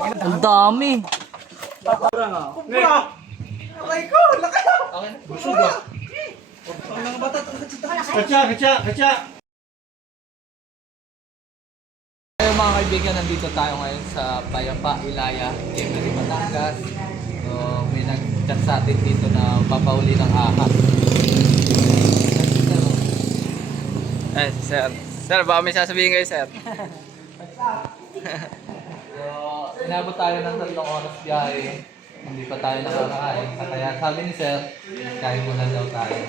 Ang dami. Kumpra! Okay ko! Laki na! Busog ah. Ang bata, Katsa. Ayun mga kaibigan, nandito tayo ngayon sa Payapa, Ilaya, Emery, Batangas. So, may nag-chat sa atin dito na papauli ng ahas. Eh, sir. Sir, baka may sasabihin kayo, sir. So, inabot tayo ng 3 oras biyahe. Hindi pa tayo nakakain. Kaya sabi ni sir, kain muna daw tayo.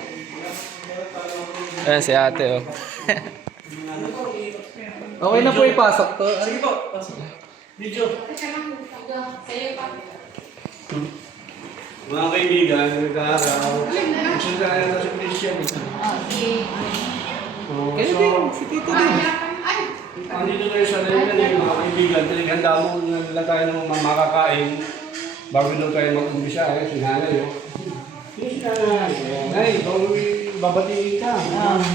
Eh, si ate, oh. Okay na po ipasok to. Sige po, pasok. Video. Mga kaibigan, nag-aaraw. Gusto tayo na sa Christian. Kayo din, si Tito din. Andito tayo sa Lenin, mga kaibigan. Handa mo na tayo ng makakain. Bago daw tayo mag-umpisa, si nanay. Si nanay. Nay, babatiin ka.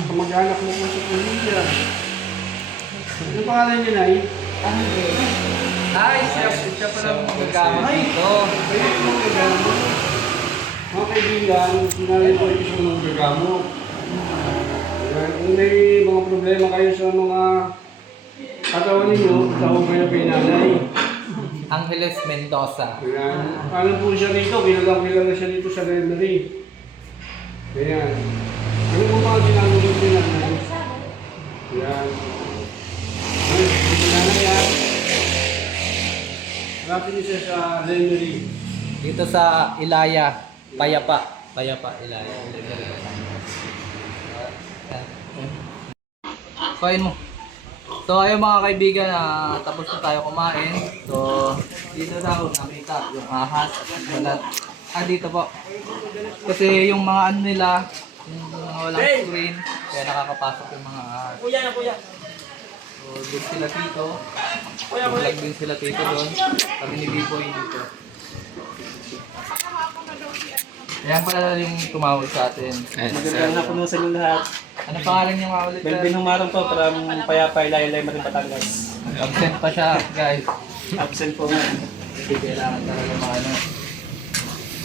Kamag-anak mo po sa pamilya. Ano pangalan niya, Nay? Ay, siya pa lang magagamit dito. Mga kaibigan, sinanay po ito sa mga gagamot. Kung may mga problema kayo sa mga katawan ninyo, tawag kayo kay nanay. Angeles Mendoza. Ayan. Ano po siya rito? Kilala siya dito sa Lemery. Ayan. Ano po mga ginagawa niyo nanay? Ayan. Ay, dito nanay yan. Hanapin niyo siya sa Lemery. Dito sa Ilaya, Payapa. Payapa, Ilaya. Kain mo. So ayun mga kaibigan, tapos na tayo kumain. So dito daw nakita yung ahas at balat. Dito po. Kasi yung mga ano nila, yung mga walang screen, kaya nakakapasok yung mga ahas. Kuya na, kuya. So doon sila dito. Vlog din sila dito doon. Kami ni Biboy dito. Ayan pala yung tumawag sa atin. Magandang hapon mo sa inyo lahat. Ano pangalan niyo mga ulit? Melvin Humarong po, from Payapa, Ilaya, Marin, Batangas. Absent pa siya, guys. Absent po nga. Kasi kailangan talaga maano.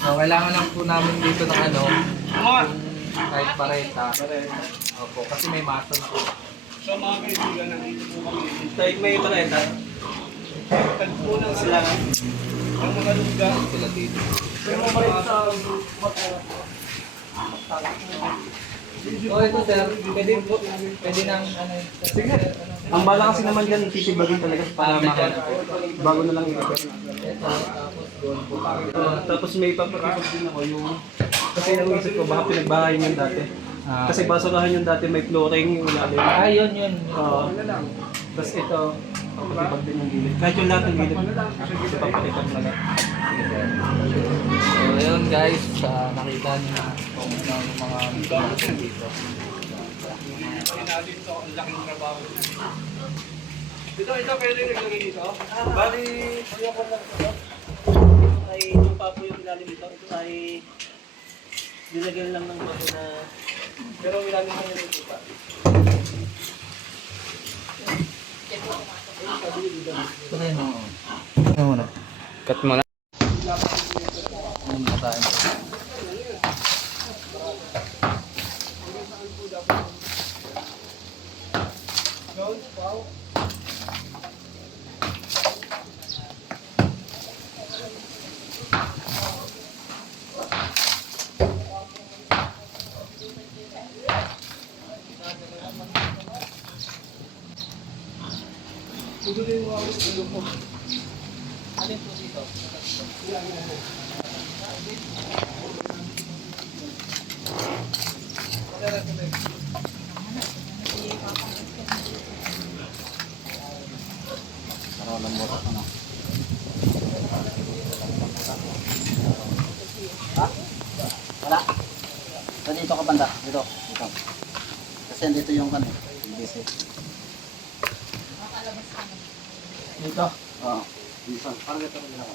So, kailangan lang po namin dito ng ano, yung kahit pareta. Opo, kasi may masa na po. So mga kaibigan, nandito po kami. Tayo may parenta. Tagpunan Sila nga. ang mga lugar. Sila dito. Pero mga sa So, ito sir, pwede nang ano, Sige. Ang bala kasi naman dyan, titibagin talaga para makal. Bago na lang ito. ito, tapos doon po tayo. Tapos may papakipag din ako yung... Kasi naisip ko, baka pinagbahay yun dati. Kasi basurahan yun dati, may flooring yung ilalim. Yun. Oo. Tapos ito, papakipag din yung gilid. Kahit yung lahat ng gilid, kasi papakipag na lang. So, yun guys, nakita niyo na kung ano yung mga natin dito. natin to, ang laking trabaho. Ito, pwede naglagay dito? Bali, ayoko lang ito. Ay, yung papo yung ilalim ito. Ito ay nilagyan lang ng bato na... Pero ilalim na yung ito. Ano mo na? Cut mo na. Ano mo tayo? Alin po dito? Wala. So dito ka banda. Dito. Kasi dito yung kan. Dito. Dito. Oo. Dito. Parang ito rin ako.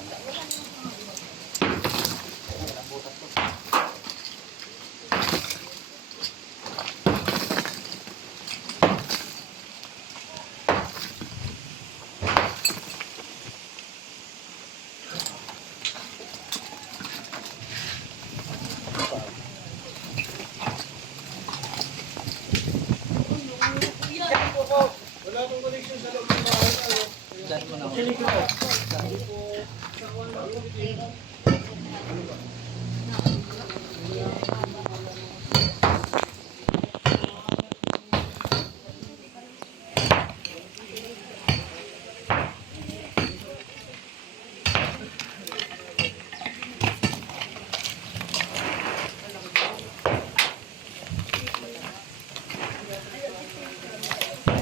silipin ko.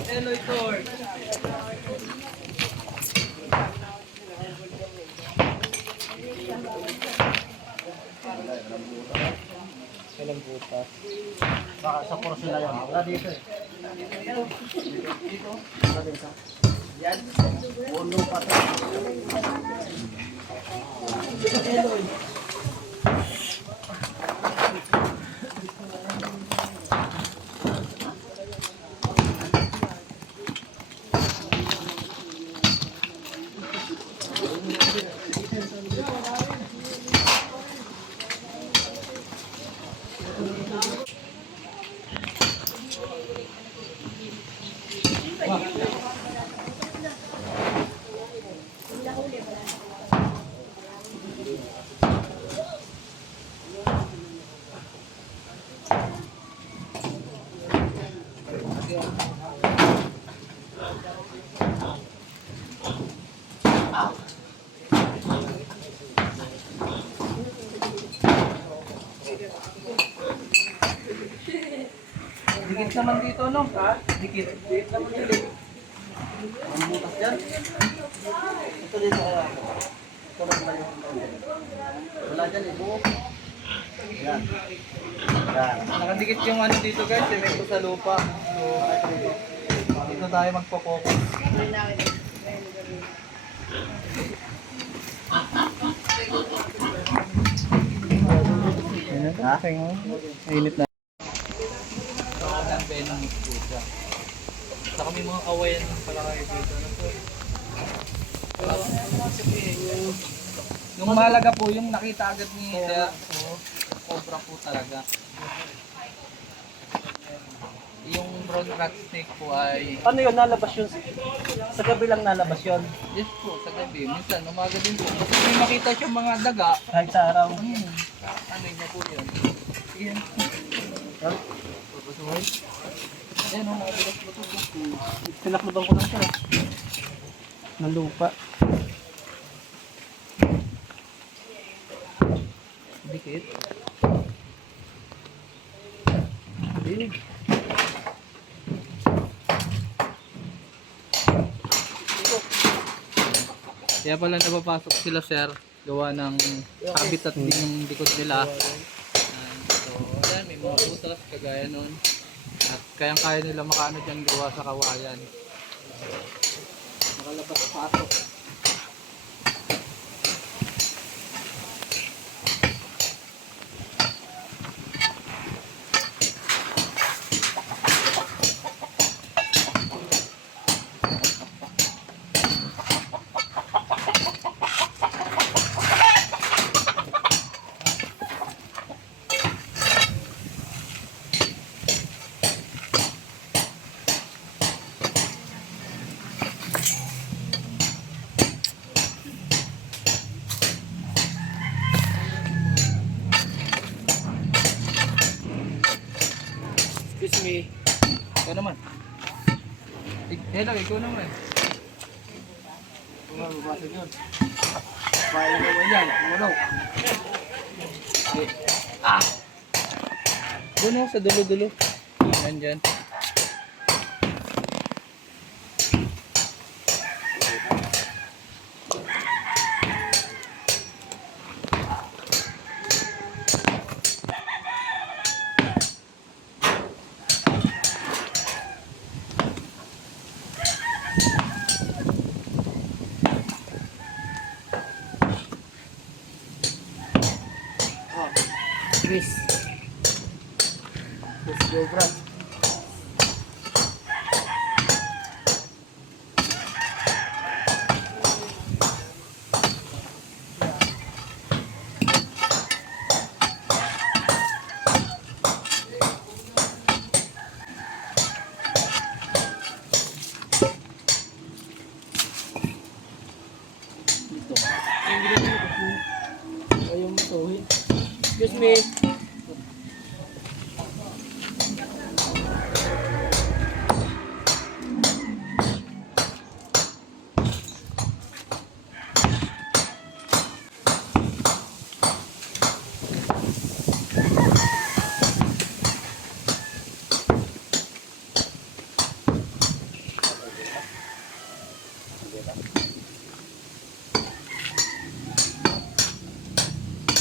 Hello, Tor. Kailang butas. Baka sa portion na yun. Wala dito eh. Dito. Wala dito. Yan. Ulo pa to. Dikit naman dito, no? Ha? Dikit. Dikit naman dito. Ang butas yan. Ito dito kaya. Ito lang ba yung wala dyan eh. Buo. Yan. Yan. Nakadikit yung ano dito guys, semento sa lupa. So, dito tayo magpo-focus. Ha? Init na. Ang Venom Pusa. Sa kami mga kawayan ng pala kayo dito. Yung malaga po, yung nakita agad ni Sir, cobra po talaga. Yung brown rat snake po ay, Ano yun, nalabas yun? Sa gabi lang nalabas yun. yes po, sa gabi. Minsan, umaga din po. Kasi may makita siyang mga daga. Kahit sa araw. Ano niya po yun? Yan. Papasuhay. Yan o, nakabilas po ito. Pinakluban ko lang siya. Ng lupa. Dikit. Hindi. Kaya pala napapasok sila sir, gawa ng habitat din yung likod nila. So, ayan, may mga butas, kagaya nun. At kayang-kaya nila makaano dyan gawa sa kawayan. Makalabas-pasok. Excuse me. Ikaw naman. Hello, ikaw naman. Mababasag yun. Bahay na naman yan. Ano? Doon o, sa dulo-dulo. Nandyan. Chris. Let's go, bro. Ayaw mo tuhin. Excuse me.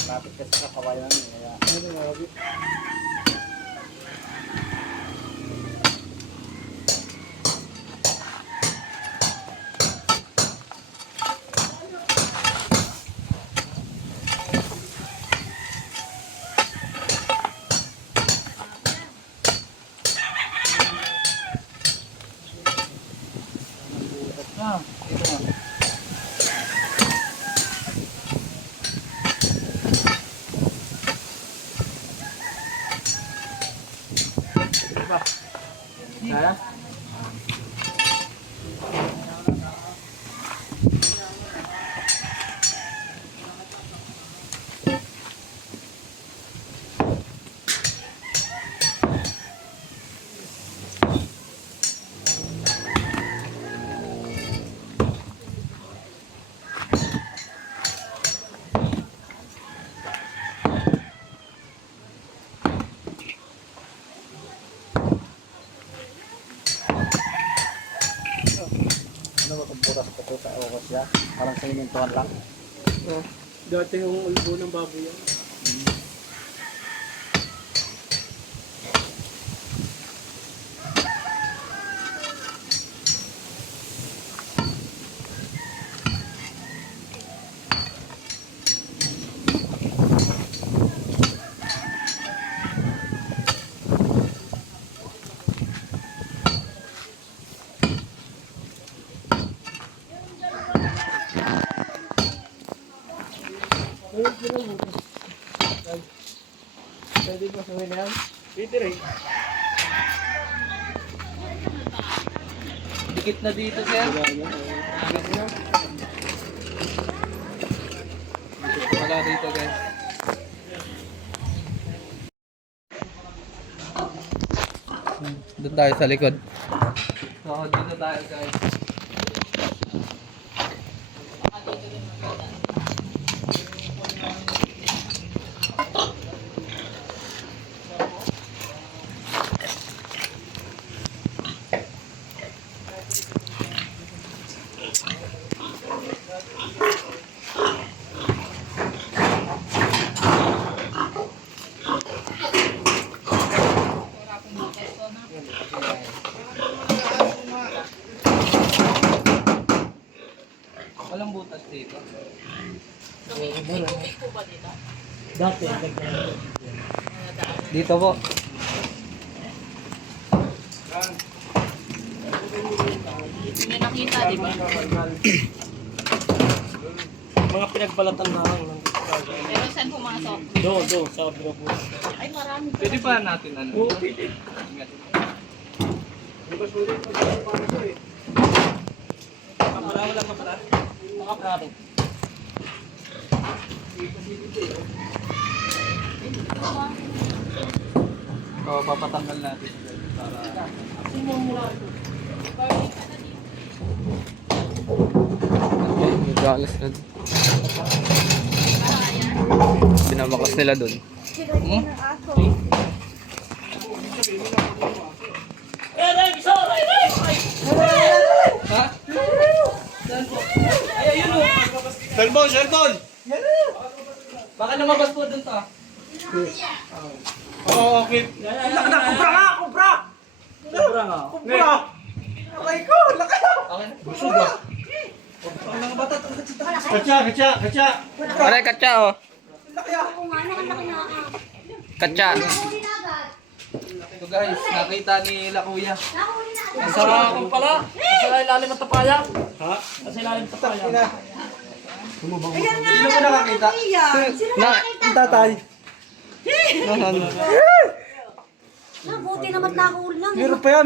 Lapit kasi sa kawayan. Kaya, Ah, dito na. Ha? ano ba itong butas ko sa okos siya? Parang salimentuhan lang. Oh, dati yung ulbo ng baboy yan. Pwede ba sa na yan? Pwede rin. Dikit na dito, sir. Dikit na. Wala dito, guys. Doon tayo sa likod. So, dito tayo, guys. Walang butas dito. Dati, Dito po. Hindi nyo nakita, di ba? mga pinagbalatan na lang ng Pero saan pumasok? doon, sa Bravo. Ay, marami. Pwede pa natin ano? Oo, pwede. Ingat. Wala ka pala. Mga prato. So, papatanggal natin para medyo alas na. Binabakas nila doon. Hmm? Ha? Ay, ayun o. Cellphone! Baka lumabas po doon to. Oo, okay. Kubra nga! Kubra! Kubra nga. Kubra! Okay na. Busog ba? Katsa! Aray, katsa oh. Katsa. Ito guys, nakita ni La Kuya. Nasa kung pala. Nasa ilalim ng tapaya. Ha? Nasa ilalim ng tapaya. Sino mo nakakita? Na, tatay. Buti naman nakahuli lang. Meron pa yan,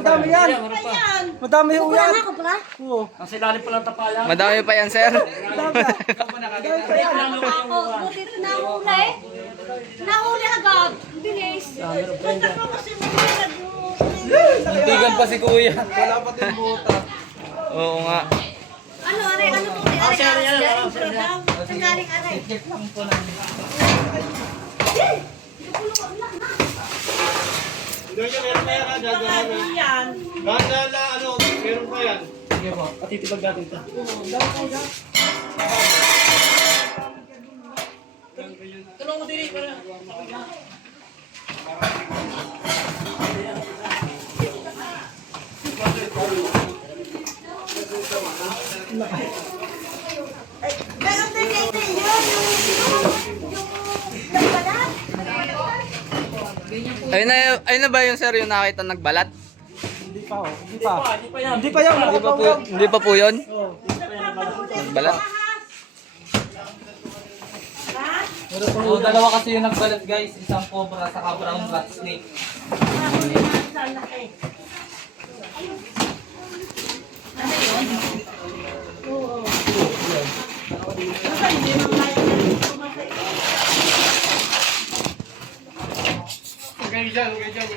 madami yan. Meron pa. Madami yung uyan. Ako pala? Oo. Ang silalim pa lang tapayan. Madami pa yan, sir. Madami. Madami pa yan. Ako, buti ito nahuli. Nahuli agad. Bilis. Punta ko kasi Muntikan pa si kuya. Wala pa din buta. Oo nga. Ano, are? Ano po? Are, sanggaling are. Check lang po lang. Ganyan, meron pa yan. Yan. Ganda ano, meron pa yan. Sige po. Patitibag natin ito. Tulong mo din para. Meron din kayo yun. Yung nagbalat. Ayun na ba yung sir yung nakita nagbalat? Hindi pa, oh. Hindi pa. Hindi pa yan. Hindi pa yan. Wala pa uyan. Hindi pa po yun? Nagbalat? Oo, dalawa kasi yung nagbalat guys. Isang cobra sa brown rat snake. Huwag dyan, huwag dyan.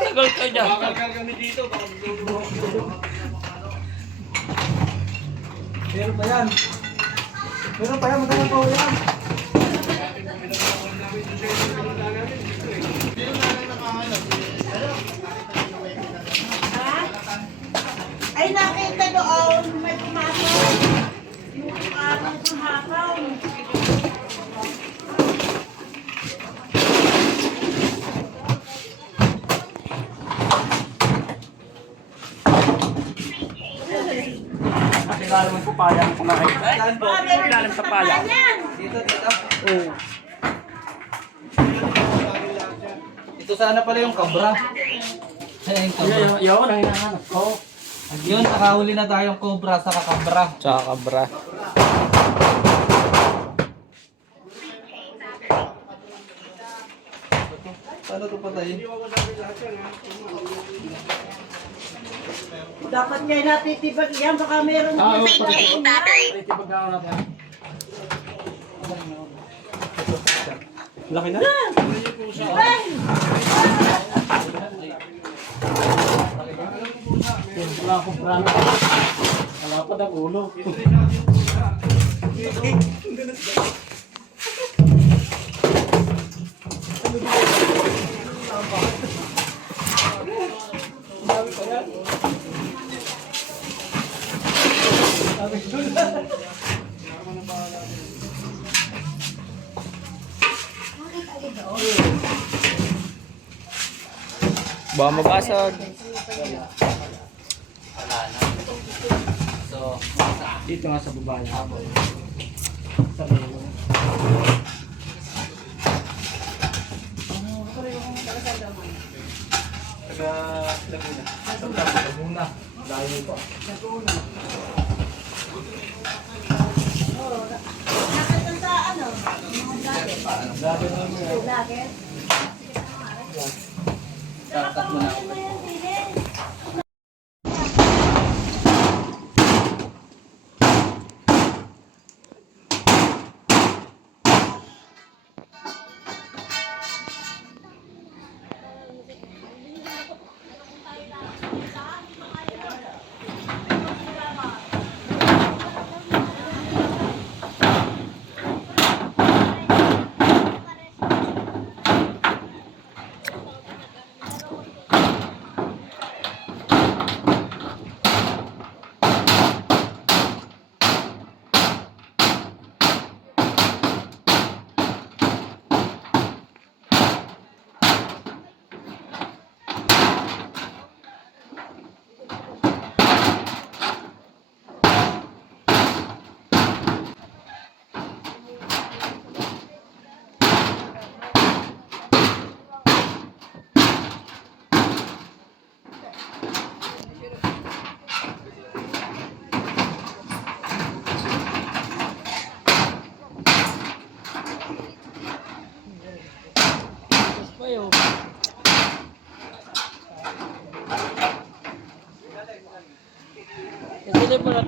Tagal ka dyan. Bakal kami dito. Meron pa yan. Meron pa yan. Madami pa uyan. Ay, nakita doon. May pumasok. Yung araw ng hakaw. Kasi lalim ang tapayan kumain. Lalim tapayan. Dito, dito. Oo. Ito sana pala yung cobra. Ayan yung cobra. Yun ang hinahanap ko. Yun, nakahuli na tayong cobra sa kakabra. Sa kakabra. Paano ito patayin? Dapat ngayon natitibag yan. Baka meron Patitibag ako natin. Laki na. Wala akong prana. Wala pa ng ulo. Baka mabasag. So, Dito nga sa baba niya. muna. Layo pa. Nakatanda ano? Vlogger? Tatlo na.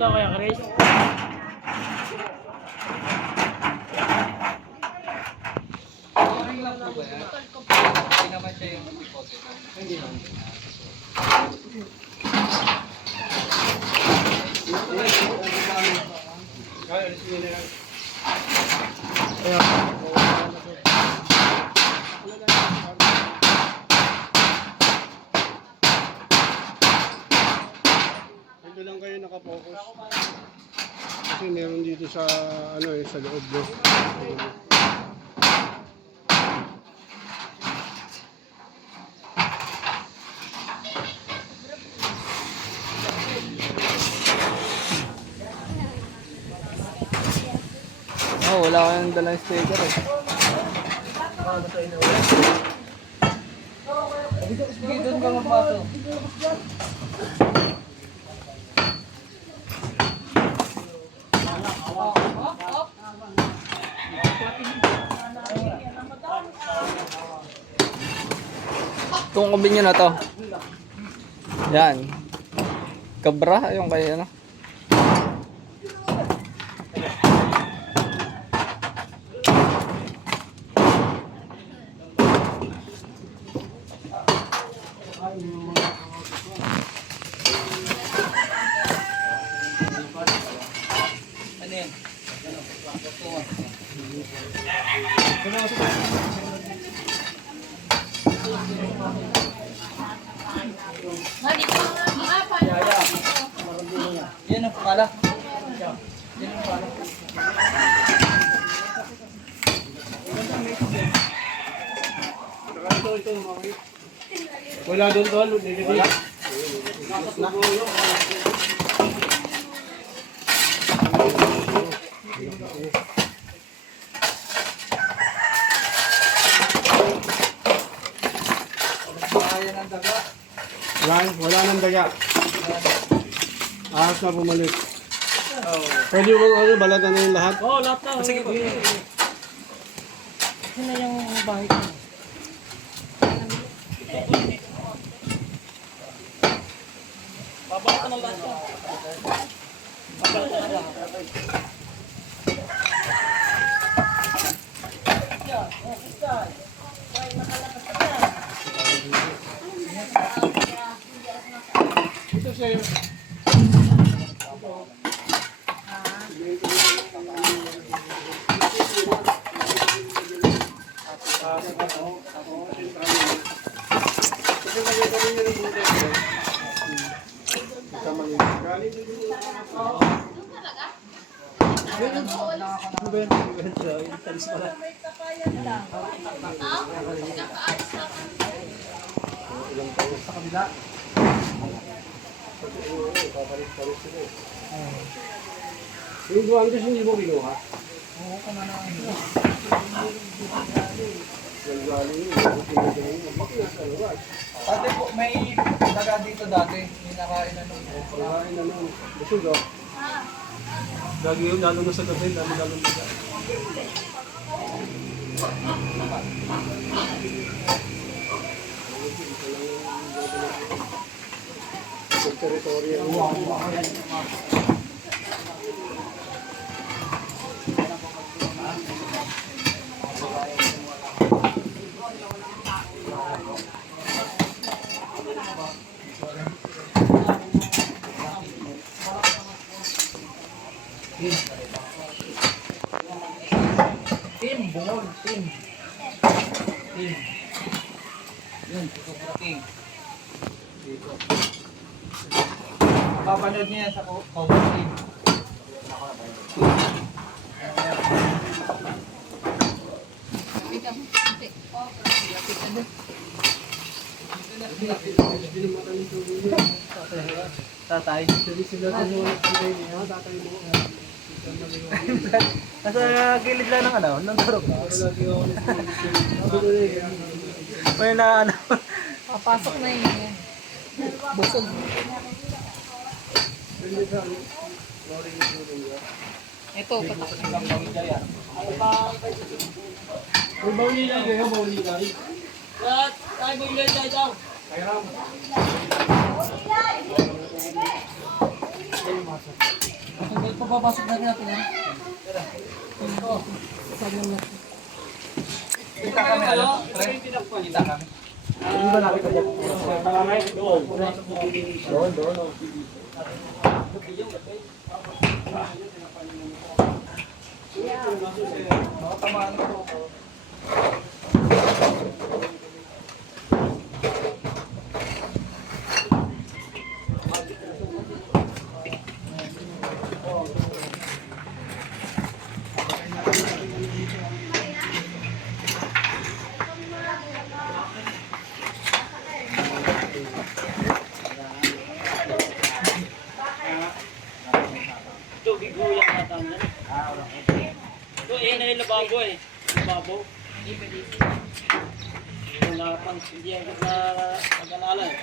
daw kaya, Chris? Okay lang po ba yan? Hindi naman siya yung deposit. Hindi naman. Ito lang kayo nakapokus. Kasi meron dito sa ano eh, sa loob no. Oh, wala kayong dalang sticker eh. Sige, doon ka magpasok. Itong kumbin nyo na to. Yan. Kabra, yung kaya ano. Ano yan? Yan ang pala. Yan ang pala. Wala doon tol, negative. Kaya ng daga. Wala nang daga. Ahas na bumalik. Pwede mo ano, balatan na yung lahat. Oo, lahat na. Sige po. Yun na yung bahay ko. Babalik ko ng lahat na. Babalik ko ng lahat. Ito sa'yo. Yung 200 hindi mo kinuha? Oo, kumana ang ito. Dati po, may daga dito dati. May nakain na nung. Kakain na nun. Busog oh. Lagi yun, lalo na sa gabi, lalo na sa teritoryo. Team, bungol, team. Team. Yun, Cobra King. Dito. Papanood niya yan sa Cobra King. Tatay. Nasa gilid lang ng ano, ng turok. May na ano. Papasok na yun. Busog. Ito, patak. Papapasok natin natin yan. Kita kami, ano? Pre? Kita kami. Hindi ba nakita dyan? Doon. Mga tamaan ko. Ito, bigulang natin yan. Ito, na yung lababo eh. Lababo. Wala pang hindi agad na nag-alala eh.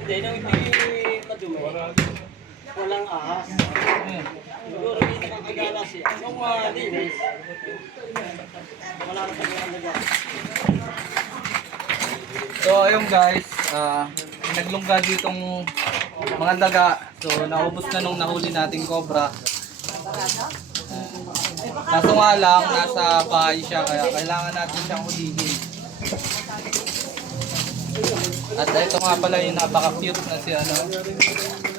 Hindi, nang hindi madumi. Walang ahas. Siguro hindi nakakagala siya. Kung malinis, wala na pag-alala. So ayun guys, naglungga ditong mga daga. So naubos na nung nahuli nating cobra. Kaso nga lang, nasa bahay siya kaya kailangan natin siyang hulihin. At ito nga pala yung napaka-cute na si ano.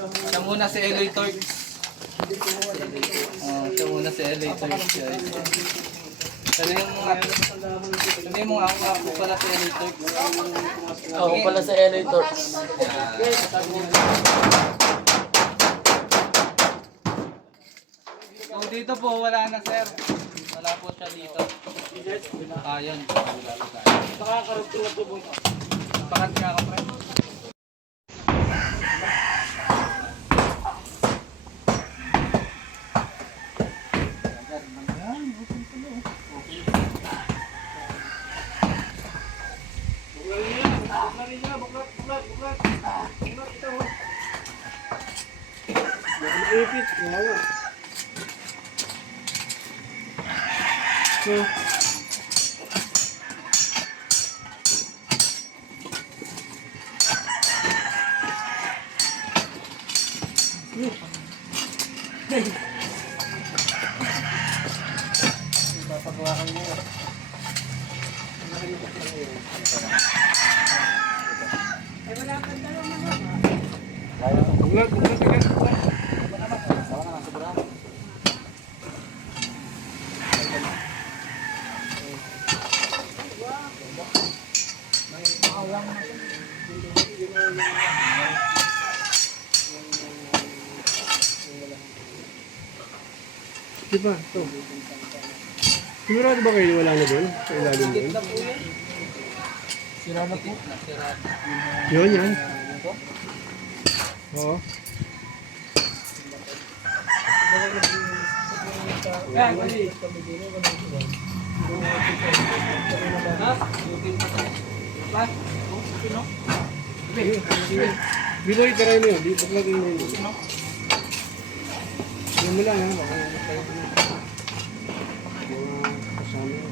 Siya muna si Eloy Torx. Siya muna si Eloy Torx guys. Sabi mo nga ako pala si Eloy Torx. Ako pala sa elevator. So dito po wala na sir. Wala po siya dito. Ayan. Nakakaroon na po bang Pakat nga ako pre. Ipit. Wow. Bulat agad. Diba? Ito. Sigurado ba kayo wala na doon? Sa ilalim doon? Sira na po. Yun. Oo. Binoy, taray mo yun. Di baglagay mo yun. Yan mo lang ha. Baka tayo mo. Mga kasama yun.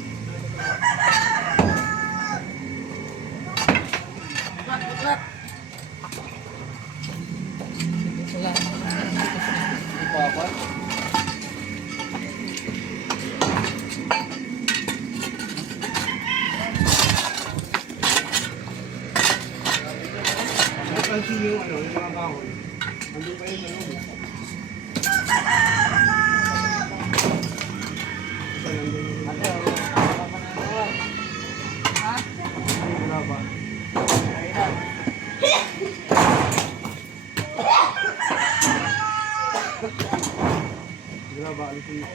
Napansin yung ano, yung mga kahoy. Andun pa yun sa loob. Isa lang din yung... Wala ba? Wala ba? Alisin mo.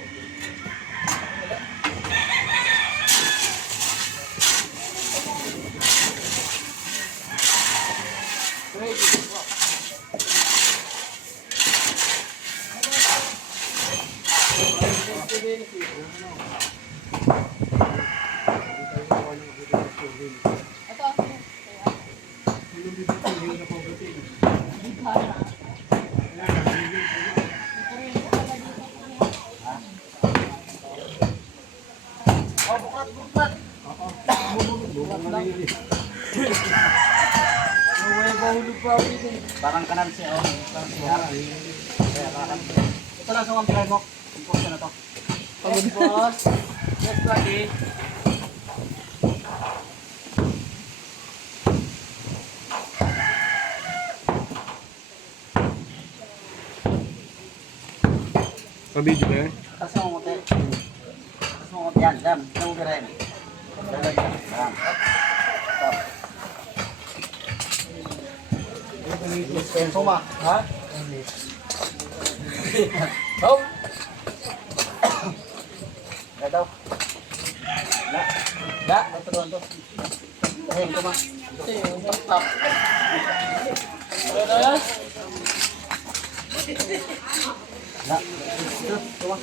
Parang kanan siya, oh. Parang siya. Kaya kanan. Ito lang sa mga try mo. Import na to. Yes, boss. Yes, buddy. Pabidyo ba yan? Tapos mo konti. Tapos mo konti. Yan, yan. Ito mo rin. Yan. Stop. Tempo ma. Ha? Oh. Kaya daw. Da. Ito doon to. Tempo ma. Stop. Ano na yan? Ya. Ito ma.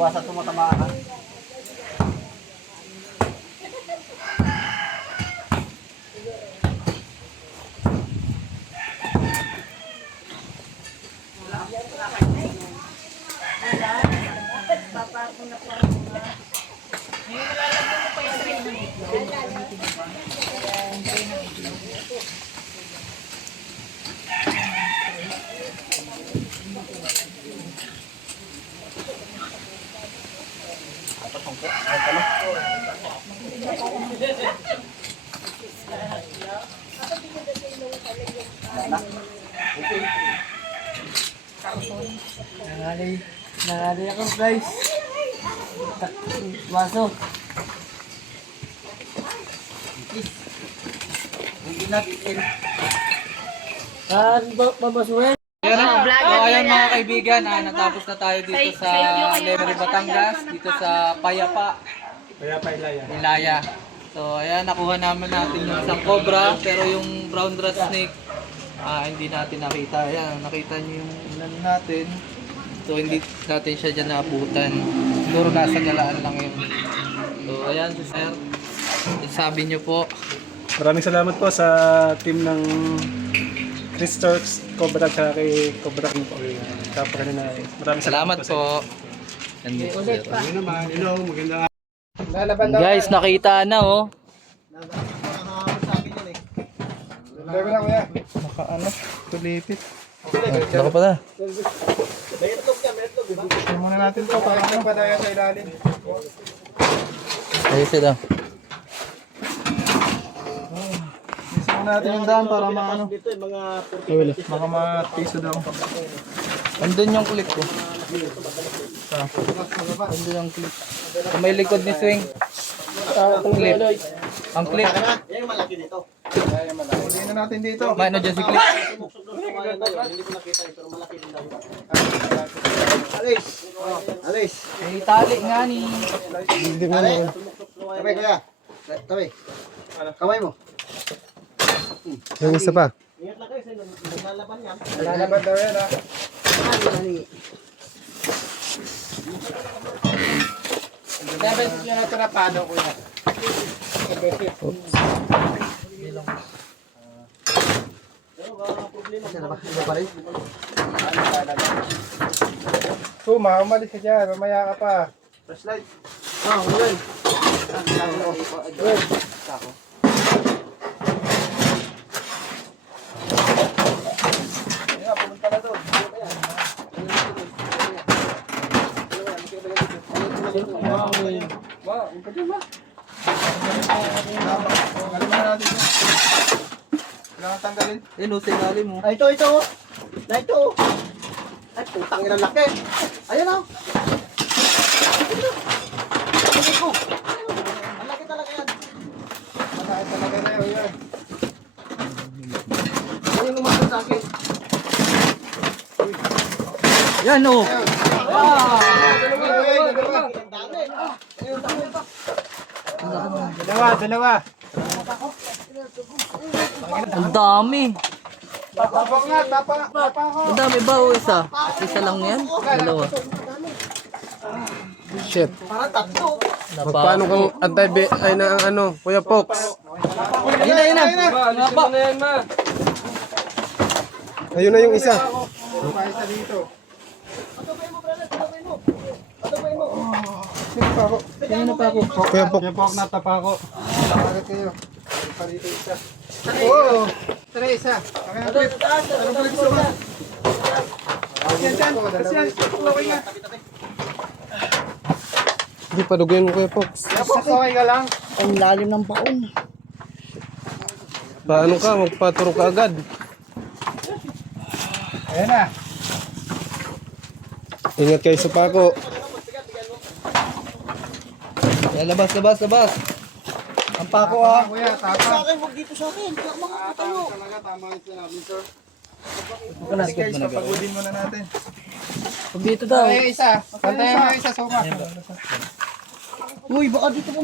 Iwasan tumatamaan ha. Nangali ako, guys. Maso. Hindi na bitin. Mamasuhin. Ayan, so, ayan mga kaibigan, natapos na tayo dito sa Lemery, Batangas, dito sa Payapa, Ilaya. So ayan, nakuha naman natin yung isang cobra, pero yung brown rat snake, hindi natin nakita. Ayan, nakita niyo yung ilan natin. So hindi natin siya dyan naabutan. Siguro nasa galaan lang yun. So ayan, sir, sabi niyo po. Maraming salamat po sa team ng Chris Turks, Cobra at kay Cobra King po. Kapag na maraming Salamat po. And sir. Ano naman, hello, magandang Guys, nakita na oh. Naka ano, tulipit. Naka pala. muna natin to para hindi pa tayo sa ilalim. Ayun sila. Isa muna natin yung daan para maano. Dito yung mga Baka matiso daw. Andun yung clip ko. Andun yung clip. Kung may likod ni swing. Clip. Ang clip. Yan yung malaki dito. Hindi na natin dito. May ano dyan si clip. Tumuksok doon sa mga ganyan. Hindi ko nakita ito, pero malaki din daw. Alis! Alis! May tali nga ni. Hindi mo Alis! Tabi kuya. Tabi. Kamay mo. Yung isa pa. Ingat lang kayo sa nalalaban yan. Lalaban daw yan ha. Never nyo na ito na paano kuya. Ano ba? Ano pa rin? Suma, umalis ka dyan. Mamaya ka pa. Flashlight. Ah, ulan. Kailangan tanggalin. Ayun o, sinali mo. Ay, ito. Na ito. Ay, putang ina laki. Ayun o. Ang laki talaga yan. Masakit talaga na yun. Yan. Yan yung lumakas sa akin. Yan o. Dalawa. Ang dami. Tapang nga, tapang ako. Ang dami ba o isa? Isa lang yan? Dalawa. Shit. Parang tatlo. Paano kang antay ay na ang ano, Kuya Pox? Ayun na. Ayun na yung isa. Paisa dito. Kanina pa ako. Kuya Pok. Kuya Pok, natapa ko. Bakit kayo? Pa dito isa. Oo. Tara isa. Okay na trip. Ano balik sa mga? Yan, yan. Yan. Okay nga. Hindi, paduguin mo Kuya Pok. Kuya Pok, okay ka lang? Ang lalim ng baon. Paano ka? Magpaturo ka agad. Ayan na. Ingat kayo sa pako. Yan, labas, labas, labas. Ang pako ha. Kuya, tapa. Huwag dito sa akin. Kaya mga katalo. Talaga, tama yung sinabi, sir. Sige guys, Papagudin muna natin. Huwag dito daw. Isa. Pantayan mo yung isa, suma. Uy, baka dito po